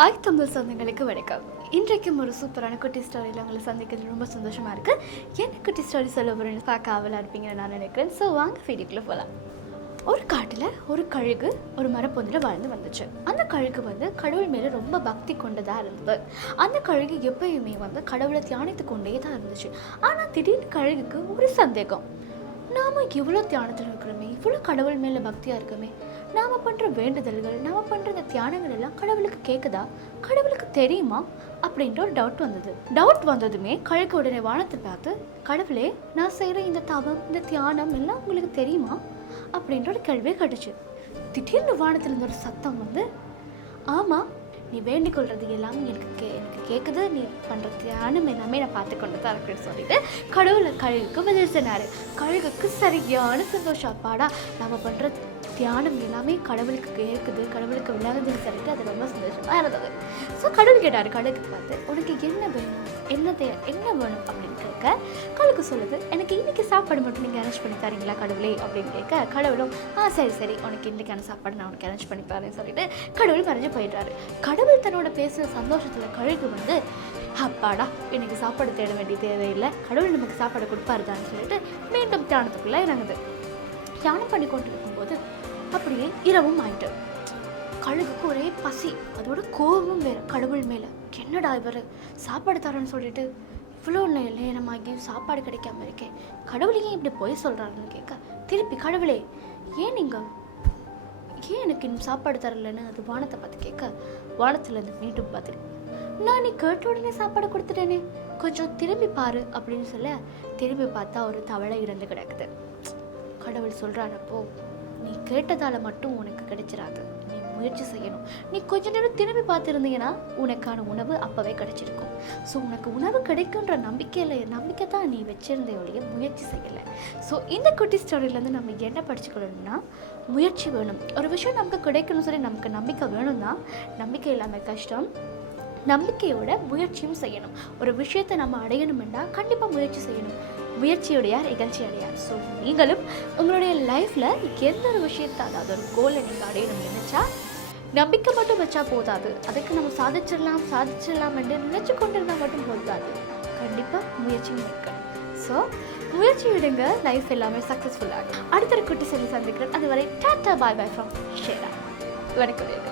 தமிழ் சொந்தங்களுக்கு வணக்கம். இன்றைக்கும் ஒரு சூப்பரான குட்டி ஸ்டோரியில் உங்களை சந்திக்கிறது ரொம்ப சந்தோஷமாக இருக்குது. என்ன குட்டி ஸ்டோரி சொல்ல போகிறேன்னு பார்க்க ஆவலாக இருப்பீங்கன்னு நான் நினைக்கிறேன். ஸோ வாங்க வீடியோக்குள்ளே போகலாம். ஒரு காட்டில் ஒரு கழுகு ஒரு மரப்பொந்தில் வாழ்ந்து வந்துச்சு. அந்த கழுகு கடவுள் மேலே ரொம்ப பக்தி கொண்டதாக இருந்தது. அந்த கழுகு எப்பயுமே கடவுளை தியானித்து கொண்டே தான் இருந்துச்சு. ஆனால் திடீர்னு கழுகுக்கு ஒரு சந்தேகம். நாம் இவ்வளோ தியானத்தில் இருக்கிறோமே, இவ்வளோ கடவுள் மேலே பக்தியாக இருக்கோமே, நாம் பண்ணுற வேண்டுதல்கள், நாம் பண்ணுற இந்த தியானங்கள் எல்லாம் கடவுளுக்கு கேட்குதா, கடவுளுக்கு தெரியுமா அப்படின்ற ஒரு டவுட் வந்ததுமே கழுகு உடனே வானத்தை பார்த்து, கடவுளே நான் செய்கிற இந்த தவம், இந்த தியானம் எல்லாம் உங்களுக்கு தெரியுமா அப்படின்ற ஒரு கேள்வியே கேட்டுச்சு. திடீர்னு வானத்தில் இருந்த ஒரு சத்தம் ஆமாம், நீ வேண்டிக் கொள்வது எல்லாமே எனக்கு கேட்குது, நீ பண்ணுற தியானம் எல்லாமே நான் பார்த்து கொண்டு தான் இருக்குன்னு சொல்லிட்டு கடவுளை கழுகுக்கு பதில் சொன்னார். கழுகுக்கு சரியான சந்தோஷம். அப்பாடா, நம்ம பண்ணுற தியானம் எல்லாமே கடவுளுக்கு கேட்குது, கடவுளுக்கு விளையாடுதுன்னு சொல்லிட்டு அது ரொம்ப சந்தோஷமாக இருந்தது. ஸோ கடவுள் கேட்டார் கழுகு பார்த்து, உனக்கு என்ன வேணும், என்ன வேணும் அப்படின்னு கேட்க கழுகு சொல்லுது, எனக்கு இன்றைக்கி சாப்பாடு மட்டும் நீங்கள் அரேஞ்ச் பண்ணி தரீங்களா கடவுளே அப்படின்னு கேட்க கடவுளும் சரி உனக்கு இன்றைக்கான சாப்பாடு நான் உனக்கு அரேஞ்ச் பண்ணி தரேன்னு சொல்லிட்டு கடவுள் மறைஞ்சு போயிடுறாரு. கடவுள் தன்னோட பேசுகிற சந்தோஷத்தில் கழுகு அப்பாடா எனக்கு சாப்பாடு தேட வேண்டிய தேவையில்லை, கடவுள் நமக்கு சாப்பாடு கொடுப்பாருதான்னு சொல்லிட்டு மீண்டும் தியானத்துக்குள்ளே இறங்குது. தியானம் பண்ணி கொண்டு இருக்கும்போது அப்படியே இரவும் ஆயிட்டு. கழுகுக்கு ஒரே பசி, அதோட கோபமும் வேறு கடவுள் மேலே. என்னடா இவர் சாப்பாடு தரேன்னு சொல்லிட்டு இவ்வளோ நேரமாகி சாப்பாடு கிடைக்காம இருக்கேன், கடவுளையே இப்படி போய் சொல்கிறாருன்னு கேட்க திருப்பி கடவுளே ஏன் எனக்கு இன்னும் சாப்பாடு தரலன்னு அது வானத்தை பார்த்து கேட்க வானத்துலேருந்து மீண்டும் பார்த்துட்டு, நான் நீ கேட்ட உடனே சாப்பாடு கொடுத்துட்டேனே, கொஞ்சம் திரும்பி பாரு அப்படின்னு சொல்ல திரும்பி பார்த்தா ஒரு தவளை இறந்து கிடக்குது. கடவுள் சொல்கிறாரப்போ, நீ கேட்டதால் மட்டும் உனக்கு கிடைச்சிடாது, நீ முயற்சி செய்யணும். நீ கொஞ்ச நேரம் திரும்பி பார்த்துருந்தீங்கன்னா உனக்கான உணவு அப்போவே கிடைச்சிருக்கும். ஸோ உனக்கு உணவு கிடைக்குன்ற நம்பிக்கை தான் நீ வச்சிருந்த ஒழிய முயற்சி செய்யலை. ஸோ இந்த குட்டி ஸ்டோரியிலேருந்து நம்ம என்ன படிச்சுக்கணும்னா, முயற்சி வேணும். ஒரு விஷயம் நமக்கு கிடைக்கணும்னு சொல்லி நமக்கு நம்பிக்கை வேணும்னா, நம்பிக்கை இல்லாமல் கஷ்டம், நம்பிக்கையோட முயற்சியும் செய்யணும். ஒரு விஷயத்தை நம்ம அடையணும்னா கண்டிப்பாக முயற்சி செய்யணும். முயற்சியுடையார் இகழ்ச்சி அடையார். ஸோ நீங்களும் உங்களுடைய லைஃப்பில் எந்த ஒரு விஷயத்தை, அதாவது ஒரு கோலை நீங்கள் அடையணும்னு நினச்சா நம்பிக்கை மட்டும் வச்சா போதாது, அதுக்கு நம்ம சாதிச்சிடலாம் என்று நினச்சி கொண்டிருந்தால் மட்டும் போதாது, கண்டிப்பாக முயற்சியும் இருக்கணும். ஸோ முயற்சி விடுங்க, லைஃப் எல்லாமே சக்ஸஸ்ஃபுல்லாக. அடுத்த குட்டி சொல்லி சந்திக்கிறேன். அதுவரை டாட்டா பாய் பாய் ஃப்ரம் ஷேரா. வணக்கம்.